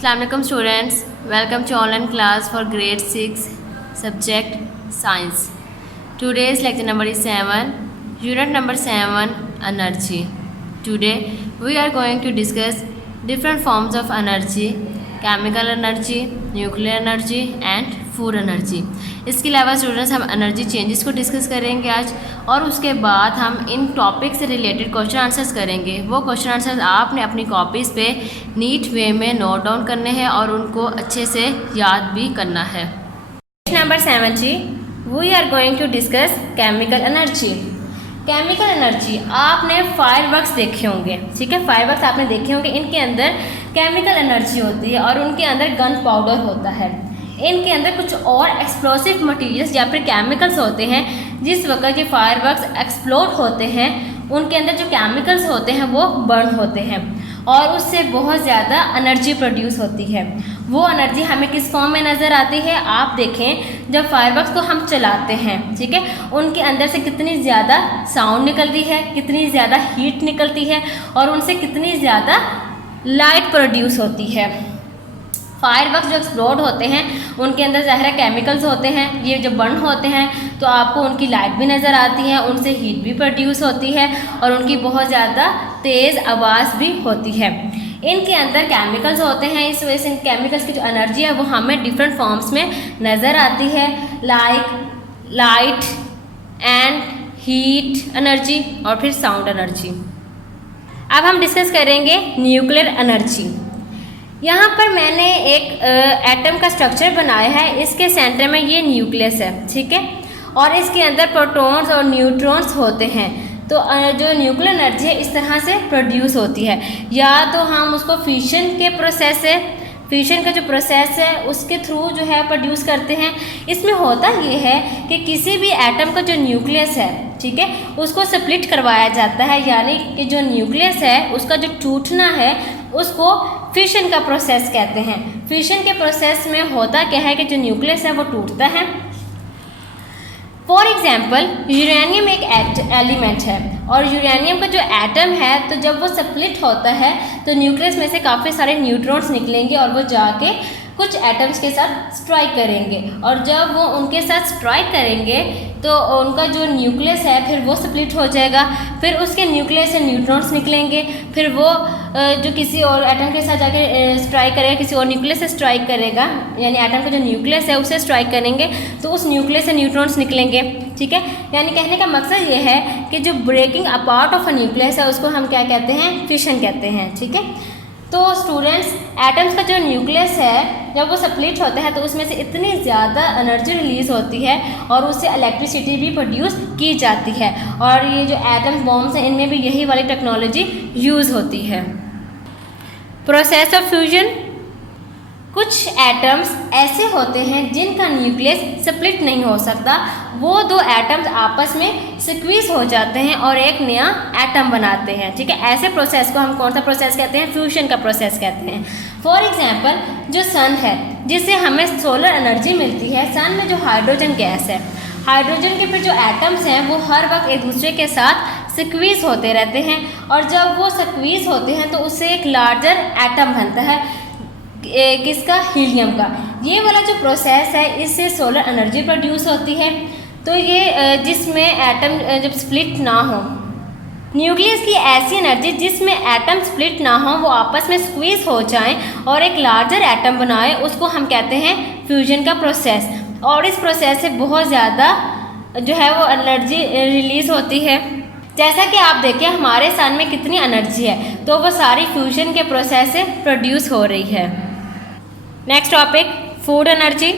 अस्सलाम वालेकुम students, welcome to online class for grade 6 subject science. Today's lecture number is 7, unit number 7, energy. Today we are going to discuss different forms of energy, chemical energy, nuclear energy and food energy. इसके अलावा students हम energy changes को discuss करेंगे आज, और उसके बाद हम इन टॉपिक से रिलेटेड क्वेश्चन आंसर्स करेंगे. वो क्वेश्चन आंसर्स आपने अपनी कॉपीज़ पे नीट वे में नोट डाउन करने हैं और उनको अच्छे से याद भी करना है. Number 70 we are going to discuss chemical energy. Chemical energy आपने फायरवर्क्स देखे होंगे, ठीक है. फायरवर्क्स आपने देखे होंगे, इनके अंदर केमिकल एनर्जी होती है और उनके अंदर गन पाउडर होता है. इनके अंदर कुछ और एक्सप्लोसिव मटेरियल्स या फिर केमिकल्स होते हैं. जिस वक्त ये फायरवर्क्स एक्सप्लोड होते हैं उनके अंदर जो केमिकल्स होते हैं वो बर्न होते हैं और उससे बहुत ज़्यादा एनर्जी प्रोड्यूस होती है. वो एनर्जी हमें किस फॉर्म में नज़र आती है, आप देखें जब फायरवर्क्स को हम चलाते हैं, ठीक है, उनके अंदर से कितनी ज़्यादा साउंड निकलती है, कितनी ज़्यादा हीट निकलती है और उनसे कितनी ज़्यादा लाइट प्रोड्यूस होती है. फायरवर्क्स जो एक्सप्लोड होते हैं उनके अंदर ज़ाहिर केमिकल्स होते हैं. ये जब बर्न होते हैं तो आपको उनकी लाइट भी नज़र आती है, उनसे हीट भी प्रोड्यूस होती है और उनकी बहुत ज़्यादा तेज़ आवाज़ भी होती है. इनके अंदर केमिकल्स होते हैं, इस वजह से इन केमिकल्स की जो एनर्जी है वो हमें डिफरेंट फॉर्म्स में नज़र आती है, like light and heat energy और फिर साउंड एनर्जी. अब हम डिस्कस करेंगे न्यूक्लियर एनर्जी. यहाँ पर मैंने एक एटम का स्ट्रक्चर बनाया है. इसके सेंटर में ये न्यूक्लियस है, ठीक है, और इसके अंदर प्रोटॉन्स और न्यूट्रॉन्स होते हैं. तो जो न्यूक्लियर एनर्जी है इस तरह से प्रोड्यूस होती है. या तो हम उसको फिशन के प्रोसेस से, फिशन का जो प्रोसेस है उसके थ्रू जो है प्रोड्यूस करते हैं. इसमें होता ये है कि किसी भी एटम का जो न्यूक्लियस है, ठीक है, उसको स्प्लिट करवाया जाता है. यानी कि जो न्यूक्लियस है उसका जो टूटना है उसको फिशन का प्रोसेस कहते हैं. फिशन के प्रोसेस में होता क्या है कि जो न्यूक्लियस है वो टूटता है. फॉर एग्जाम्पल यूरेनियम एक एलिमेंट है और यूरेनियम का जो एटम है तो जब वो स्प्लिट होता है तो न्यूक्लियस में से काफ़ी सारे न्यूट्रॉन्स निकलेंगे और वो जाके कुछ एटम्स के साथ स्ट्राइक करेंगे. और जब वो उनके साथ स्ट्राइक करेंगे तो उनका जो न्यूक्लियस है फिर वो स्प्लिट हो जाएगा. फिर उसके न्यूक्लियस से न्यूट्रॉन्स निकलेंगे. फिर वो जो किसी और एटम के साथ जाके स्ट्राइक करेगा, किसी और न्यूक्लियस से स्ट्राइक करेगा, यानी एटम का जो न्यूक्लियस है उसे स्ट्राइक करेंगे तो उस न्यूक्लियस से न्यूट्रॉन्स निकलेंगे, ठीक है. यानी कहने का मकसद ये है कि जो breaking apart of a nucleus है उसको हम क्या कहते हैं, फिशन कहते हैं, ठीक है. तो स्टूडेंट्स एटम्स का जो न्यूक्लियस है जब वो स्प्लिट होता है तो उसमें से इतनी ज़्यादा एनर्जी रिलीज़ होती है और उससे इलेक्ट्रिसिटी भी प्रोड्यूस की जाती है. और ये जो एटम बॉम्ब्स हैं इनमें भी यही वाली टेक्नोलॉजी यूज़ होती है. Process of fusion. कुछ एटम्स ऐसे होते हैं जिनका न्यूक्लियस स्प्लिट नहीं हो सकता. वो दो एटम्स आपस में स्क्वीज हो जाते हैं और एक नया एटम बनाते हैं, ठीक है. ऐसे प्रोसेस को हम कौन सा प्रोसेस कहते हैं, फ्यूजन का प्रोसेस कहते हैं. फॉर एग्जांपल जो सन है जिससे हमें सोलर एनर्जी मिलती है, सन में जो हाइड्रोजन गैस है, हाइड्रोजन के फिर जो एटम्स हैं वो हर वक्त एक दूसरे के साथ स्क्वीज होते रहते हैं और जब वो स्क्वीज होते हैं तो उससे एक लार्जर एटम बनता है. किसका, हीलियम का. ये वाला जो प्रोसेस है इससे सोलर एनर्जी प्रोड्यूस होती है. तो ये जिसमें एटम जब स्प्लिट ना हो, न्यूक्लियस की ऐसी एनर्जी जिसमें एटम स्प्लिट ना हो, वो आपस में स्क्वीज हो जाएं और एक लार्जर एटम बनाए, उसको हम कहते हैं फ्यूजन का प्रोसेस. और इस प्रोसेस से बहुत ज़्यादा जो है वो एनर्जी रिलीज़ होती है. जैसा कि आप देखिए हमारे सन में कितनी एनर्जी है तो वो सारी फ्यूजन के प्रोसेस से प्रोड्यूस हो रही है. Next topic food energy.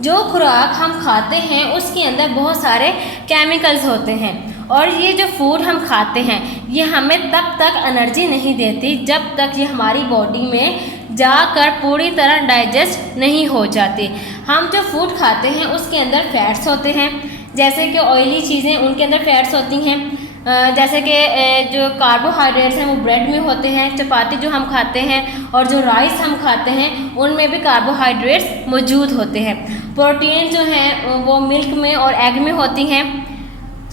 जो खुराक हम खाते हैं उसके अंदर बहुत सारे केमिकल्स होते हैं और ये जो फूड हम खाते हैं ये हमें तब तक एनर्जी नहीं देती जब तक ये हमारी बॉडी में जाकर पूरी तरह डाइजेस्ट नहीं हो जाती. हम जो फूड खाते हैं उसके अंदर फैट्स होते हैं, जैसे कि ऑयली चीज़ें उनके अंदर फैट्स होती हैं. जैसे कि जो कार्बोहाइड्रेट्स हैं वो ब्रेड में होते हैं, चपाती जो हम खाते हैं और जो राइस हम खाते हैं उनमें भी कार्बोहाइड्रेट्स मौजूद होते हैं. प्रोटीन जो हैं वो मिल्क में और एग में होती हैं.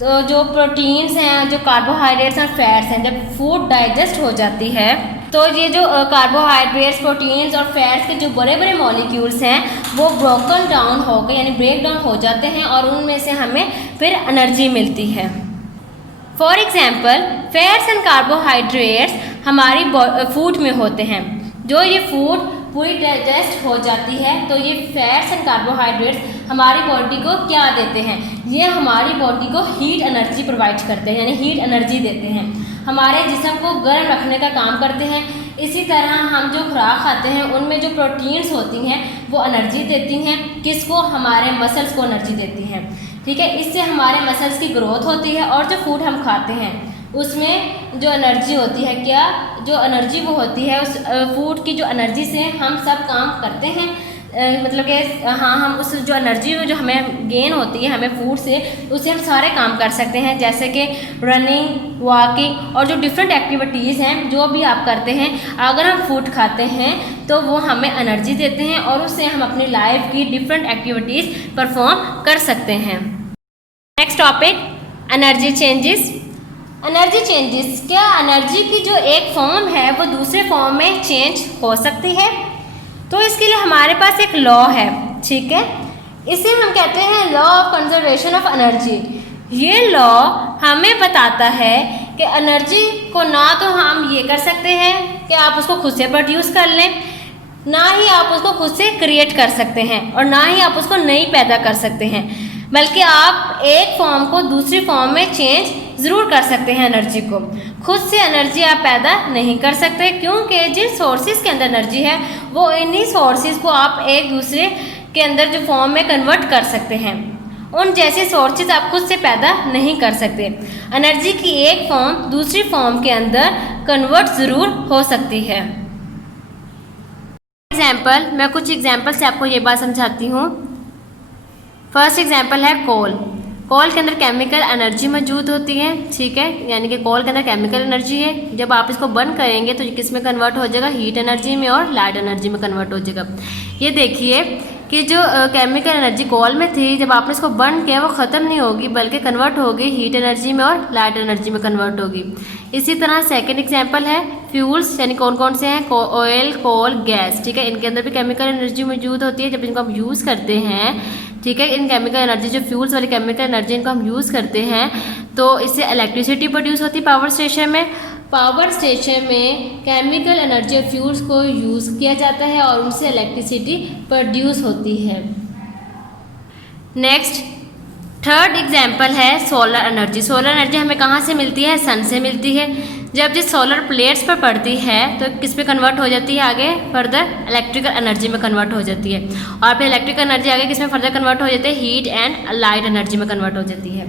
तो जो प्रोटीन्स हैं, जो कार्बोहाइड्रेट्स और फैट्स हैं, जब फूड डाइजेस्ट हो जाती है तो ये जो कार्बोहाइड्रेट्स, प्रोटीन्स और फैट्स के जो बड़े बड़े मॉलिक्यूल्स हैं वो ब्रोकन डाउन हो गए यानी ब्रेक डाउन हो जाते हैं और उनमें से हमें फिर एनर्जी मिलती है। For example fats and carbohydrates हमारी फूड में होते हैं। जो ये फूड पूरी डाइजेस्ट हो जाती है तो ये फैट्स एंड कार्बोहाइड्रेट्स हमारी बॉडी को क्या देते हैं, ये हमारी बॉडी को हीट एनर्जी प्रोवाइड करते हैं यानी हीट एनर्जी देते हैं, हमारे जिस्म को गर्म रखने का काम करते हैं। इसी तरह हम जो खुराक खाते हैं उनमें जो प्रोटीन्स होती हैं वो एनर्जी देती हैं, किसको, हमारे मसल्स को एनर्जी देती हैं। ठीक है, इससे हमारे मसल्स की ग्रोथ होती है और जो फूड हम खाते हैं उसमें जो एनर्जी होती है, क्या जो एनर्जी वो होती है उस फूड की जो एनर्जी से हम सब काम करते हैं, मतलब कि हाँ हम उस जो एनर्जी जो हमें गेन होती है हमें फूड से, उससे हम सारे काम कर सकते हैं जैसे कि रनिंग, वॉकिंग और जो डिफरेंट एक्टिविटीज़ हैं जो भी आप करते हैं, अगर हम फूड खाते हैं तो वो हमें एनर्जी देते हैं और उससे हम अपनी लाइफ की डिफरेंट एक्टिविटीज़ परफॉर्म कर सकते हैं। Next topic energy changes. Energy changes, क्या एनर्जी की जो एक फॉर्म है वो दूसरे फॉर्म में चेंज हो सकती है? तो इसके लिए हमारे पास एक लॉ है, ठीक है, इसे हम कहते हैं law of conservation of energy. ये लॉ हमें बताता है कि एनर्जी को ना तो हम ये कर सकते हैं कि आप उसको खुद से प्रोड्यूस कर लें, ना ही आप उसको खुद से क्रिएट कर सकते हैं और ना ही आप उसको नई पैदा कर सकते हैं, बल्कि आप एक फॉर्म को दूसरी फॉर्म में चेंज ज़रूर कर सकते हैं। एनर्जी को खुद से एनर्जी आप पैदा नहीं कर सकते क्योंकि जिन सोर्सेज के अंदर एनर्जी है वो इन्हीं सोर्सेज को आप एक दूसरे के अंदर जो फॉर्म में कन्वर्ट कर सकते हैं, उन जैसे सोर्सेज आप खुद से पैदा नहीं कर सकते। एनर्जी की एक फॉर्म दूसरी फॉर्म के अंदर कन्वर्ट ज़रूर हो सकती है। एग्जाम्पल, मैं कुछ एग्जाम्पल से आपको ये बात समझाती हूँ। फर्स्ट एग्जाम्पल है कोल। कोल के अंदर केमिकल एनर्जी मौजूद होती है, ठीक है, यानी कि कोल के अंदर केमिकल एनर्जी है। जब आप इसको बर्न करेंगे तो किस में कन्वर्ट हो जाएगा, हीट एनर्जी में और लाइट एनर्जी में कन्वर्ट हो जाएगा। ये देखिए कि जो केमिकल एनर्जी कोल में थी, जब आपने इसको बर्न किया वो ख़त्म नहीं होगी बल्कि कन्वर्ट होगी हीट एनर्जी में और लाइट एनर्जी में कन्वर्ट होगी। इसी तरह सेकेंड एग्जाम्पल है फ्यूल्स, यानी कौन कौन से हैं, ऑयल, कोल, गैस, ठीक है, इनके अंदर भी केमिकल एनर्जी मौजूद होती है। जब इनको हम यूज़ करते हैं, ठीक है, इन केमिकल एनर्जी जो फ्यूल्स वाली केमिकल एनर्जी इनको हम यूज़ करते हैं तो इससे इलेक्ट्रिसिटी प्रोड्यूस होती है पावर स्टेशन में। पावर स्टेशन में केमिकल एनर्जी और फ्यूल्स को यूज़ किया जाता है और उनसे इलेक्ट्रिसिटी प्रोड्यूस होती है। नेक्स्ट थर्ड एग्जाम्पल है सोलर एनर्जी। सोलर एनर्जी हमें कहाँ से मिलती है, सन से मिलती है। जब जिस सोलर प्लेट्स पर पड़ती है तो किस में कन्वर्ट हो जाती है, आगे फर्दर इलेक्ट्रिकल एनर्जी में कन्वर्ट हो जाती है और फिर इलेक्ट्रिकल एनर्जी आगे किस में फर्दर कन्वर्ट हो जाती है, हीट एंड लाइट एनर्जी में कन्वर्ट हो जाती है।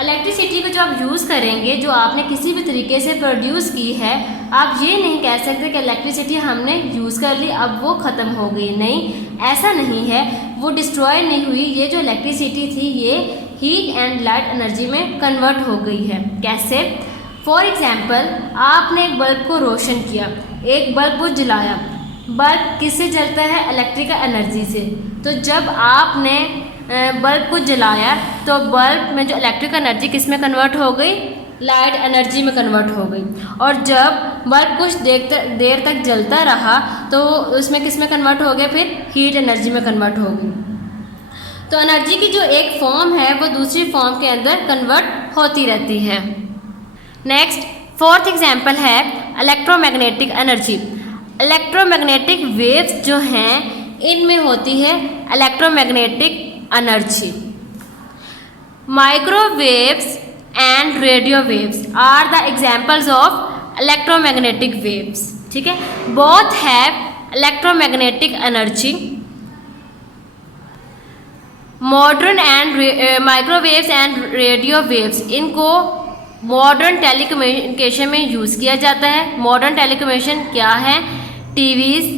इलेक्ट्रिसिटी को जो आप यूज़ करेंगे, जो आपने किसी भी तरीके से प्रोड्यूस की है, आप ये नहीं कह सकते कि इलेक्ट्रिसिटी हमने यूज़ कर ली अब वो ख़त्म हो गई, नहीं, ऐसा नहीं है, वो डिस्ट्रॉय नहीं हुई। ये जो इलेक्ट्रिसिटी थी ये हीट एंड लाइट एनर्जी में कन्वर्ट हो गई है। कैसे? फॉर एग्जाम्पल, आपने एक बल्ब को रोशन किया, एक बल्ब को जलाया। बल्ब किससे जलता है, इलेक्ट्रिकल एनर्जी से। तो जब आपने बल्ब को जलाया तो बल्ब में जो इलेक्ट्रिकल एनर्जी किस में कन्वर्ट हो गई, लाइट एनर्जी में कन्वर्ट हो गई। और जब बल्ब कुछ देर तक जलता रहा तो उसमें किस में कन्वर्ट हो गया, फिर हीट एनर्जी में कन्वर्ट हो गई। तो एनर्जी की जो एक फॉर्म है वो दूसरी फॉर्म के अंदर कन्वर्ट होती रहती है। नेक्स्ट फोर्थ एग्जाम्पल है इलेक्ट्रोमैग्नेटिक एनर्जी। इलेक्ट्रोमैग्नेटिक वेव्स जो हैं इनमें होती है electromagnetic energy. Microwaves and radio waves are the examples of electromagnetic waves, ठीक है, both have electromagnetic energy. Modern and microwaves and radio waves, इनको मॉडर्न टेलीकम्युनिकेशन में यूज़ किया जाता है। मॉडर्न टेलीकम्युनिकेशन क्या है, टीवीज़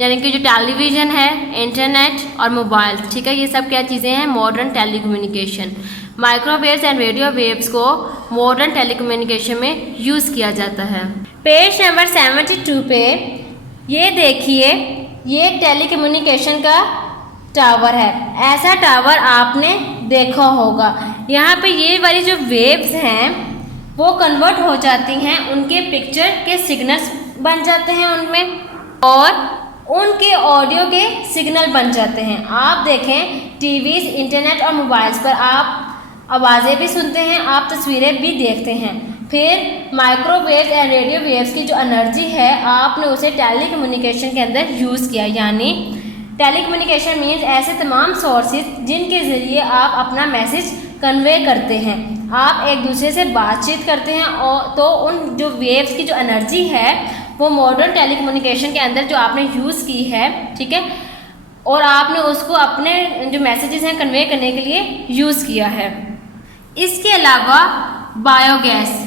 यानी कि जो टेलीविज़न है, इंटरनेट और मोबाइल, ठीक है, ये सब क्या चीज़ें हैं, modern telecommunication. Microwaves and radio waves को मॉडर्न टेलीकम्युनिकेशन में यूज़ किया जाता है। पेज नंबर 72 पे ये देखिए, ये टेलीकम्युनिकेशन का टावर है। ऐसा टावर आपने देखा होगा। यहाँ पे ये वाली जो वेव्स हैं वो कन्वर्ट हो जाती हैं उनके पिक्चर के सिग्नल्स बन जाते हैं उनमें और उनके ऑडियो के सिग्नल बन जाते हैं। आप देखें टीवीज़, इंटरनेट और मोबाइल्स पर आप आवाज़ें भी सुनते हैं, आप तस्वीरें भी देखते हैं। फिर माइक्रोवेव्स एंड रेडियो वेव्स की जो एनर्जी है आपने उसे टेलीकम्युनिकेशन के अंदर यूज़ किया, यानी टेलीकम्युनिकेशन मीन्स ऐसे तमाम सोर्सेज जिनके ज़रिए आप अपना मैसेज कन्वे करते हैं, आप एक दूसरे से बातचीत करते हैं। और तो उन जो वेव्स की जो एनर्जी है वो मॉडर्न टेलीकम्युनिकेशन के अंदर जो आपने यूज़ की है, ठीक है, और आपने उसको अपने जो मैसेजेस हैं कन्वे करने के लिए यूज़ किया है। इसके अलावा बायोगैस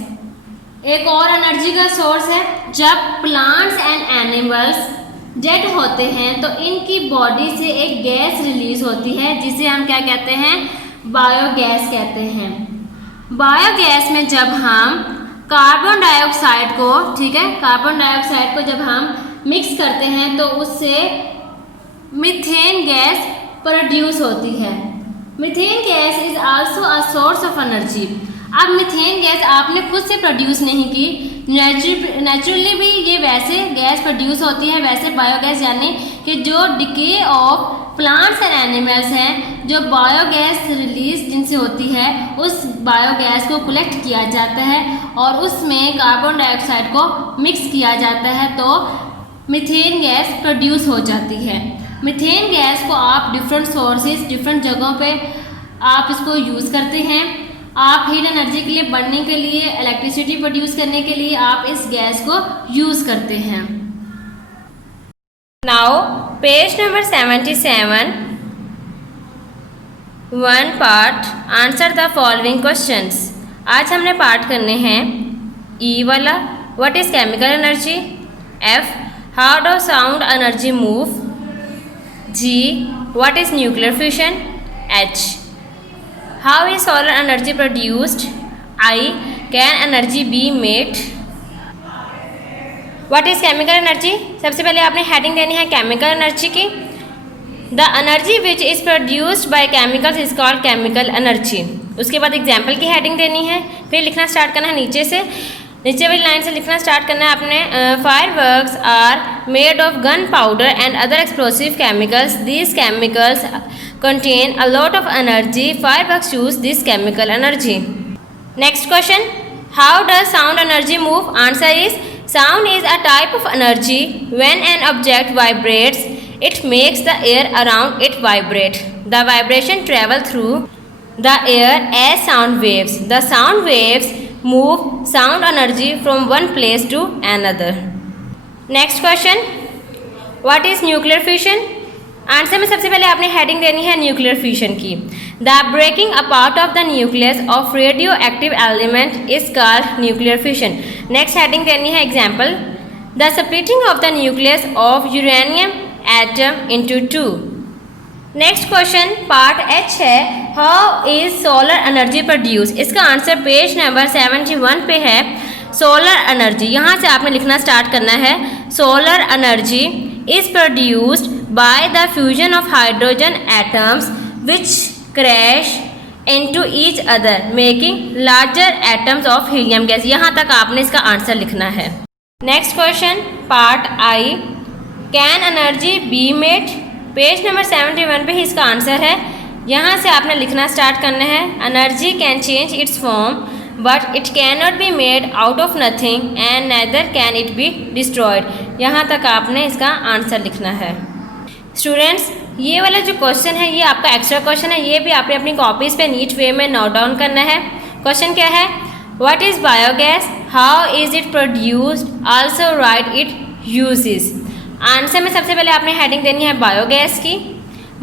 एक और एनर्जी का सोर्स है। जब प्लांट्स एंड एनिमल्स डेड होते हैं तो इनकी बॉडी से एक गैस रिलीज होती है जिसे हम क्या कहते हैं, बायोगैस कहते हैं। बायोगैस में जब हम कार्बन डाइऑक्साइड को, ठीक है, कार्बन डाइऑक्साइड को जब हम मिक्स करते हैं तो उससे मीथेन गैस प्रोड्यूस होती है। Methane gas is also a source of energy. अब मीथेन गैस आपने खुद से प्रोड्यूस नहीं की, नेचुरली भी ये वैसे गैस प्रोड्यूस होती है। वैसे बायोगैस यानी कि जो decay of plants and animals हैं, जो बायोगैस रिलीज जिनसे होती है, उस बायोगैस को कलेक्ट किया जाता है और उसमें कार्बन डाइऑक्साइड को मिक्स किया जाता है तो मीथेन गैस प्रोड्यूस हो जाती है। मीथेन गैस को आप डिफरेंट सोर्सेज, डिफरेंट जगहों पे आप इसको यूज़ करते हैं। आप हीट एनर्जी के लिए, बढ़ने के लिए, इलेक्ट्रिसिटी प्रोड्यूस करने के लिए आप इस गैस को यूज़ करते हैं। Now page number 77, 1 part, answer the following questions. आज हमने पार्ट करने हैं ई वाला, what is chemical energy, F how do sound energy move, G what is nuclear fusion, H how is solar energy produced, I can energy be made, what is chemical energy। सबसे पहले आपने heading देनी है chemical energy की। The energy which is produced by chemicals is called chemical energy. उसके बाद example की heading देनी है, फिर लिखना स्टार्ट करना है नीचे से, नीचे वाली लाइन से लिखना स्टार्ट करना है आपने। Fireworks are made of gun powder and other explosive chemicals, these chemicals contain a lot of energy, fireworks use this chemical energy। Next question, how does sound energy move, answer is sound is a type of energy when an object vibrates it makes the air around it vibrate, the vibration travel through the air as sound waves, the sound waves move sound energy from one place to another। Next question, what is nuclear fission, answer में सबसे पहले आपने heading देनी है nuclear fusion की। The breaking apart of the nucleus of radioactive element is called nuclear fusion. Next heading देनी है example, the splitting of the nucleus of uranium atom into 2। Next question part H है, how is solar energy produce. इसका answer page number 71 पे है। Solar energy, यहाँ से आपने लिखना स्टार्ट करना है, solar energy is produced by the fusion of hydrogen atoms which crash into each other making larger atoms of helium gas। यहाँ तक आपने इसका आंसर लिखना है। Next question part I, can energy be made, page number 71 पे ही इसका answer है। यहाँ से आपने लिखना स्टार्ट करना है, energy can change its form but it can not be made out of nothing and neither can it be destroyed. यहाँ तक आपने इसका आंसर लिखना है। स्टूडेंट्स, ये वाला जो क्वेश्चन है ये आपका एक्स्ट्रा क्वेश्चन है, ये भी आपने अपनी कॉपीज़ पे नीट वे में नोट डाउन करना है। क्वेश्चन क्या है, what is biogas, how is it produced, also write it uses. Answer में सबसे पहले आपने हेडिंग देनी है बायोगैस की।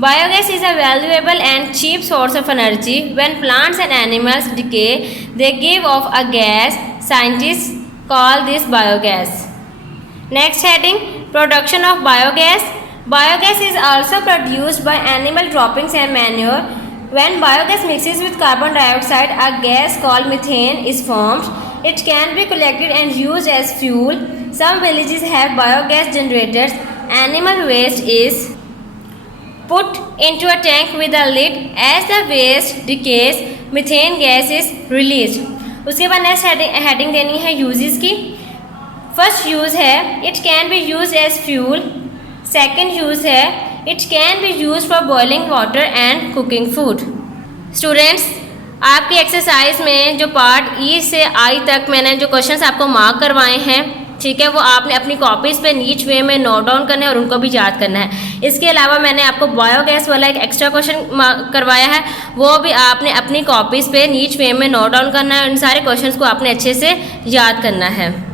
Biogas is a valuable and cheap source of energy when plants and animals decay they give off a gas, scientist call this biogas. Next heading, production of biogas. Biogas is also produced by animal droppings and manure. When biogas mixes with carbon dioxide, a gas called methane is formed. It can be collected and used as fuel. Some villages have biogas generators. Animal waste is put into a tank with a lid. As the waste decays, methane gas is released. उसके बाद next heading देनी है uses की। First use है it can be use as fuel. Second use है it can be use for boiling water and cooking food. Students, आपकी exercise में जो पार्ट ई से आई तक मैंने जो क्वेश्चंस आपको मार्क करवाए हैं, ठीक है, वो आपने अपनी कॉपीज़ पे नीच वे में नोट डाउन करना है और उनको भी याद करना है। इसके अलावा मैंने आपको बायोगैस वाला एक एक्स्ट्रा क्वेश्चन करवाया है, वो भी आपने अपनी कॉपीज़ पे नीच वे में नोट डाउन करना है। इन सारे क्वेश्चंस को आपने अच्छे से याद करना है।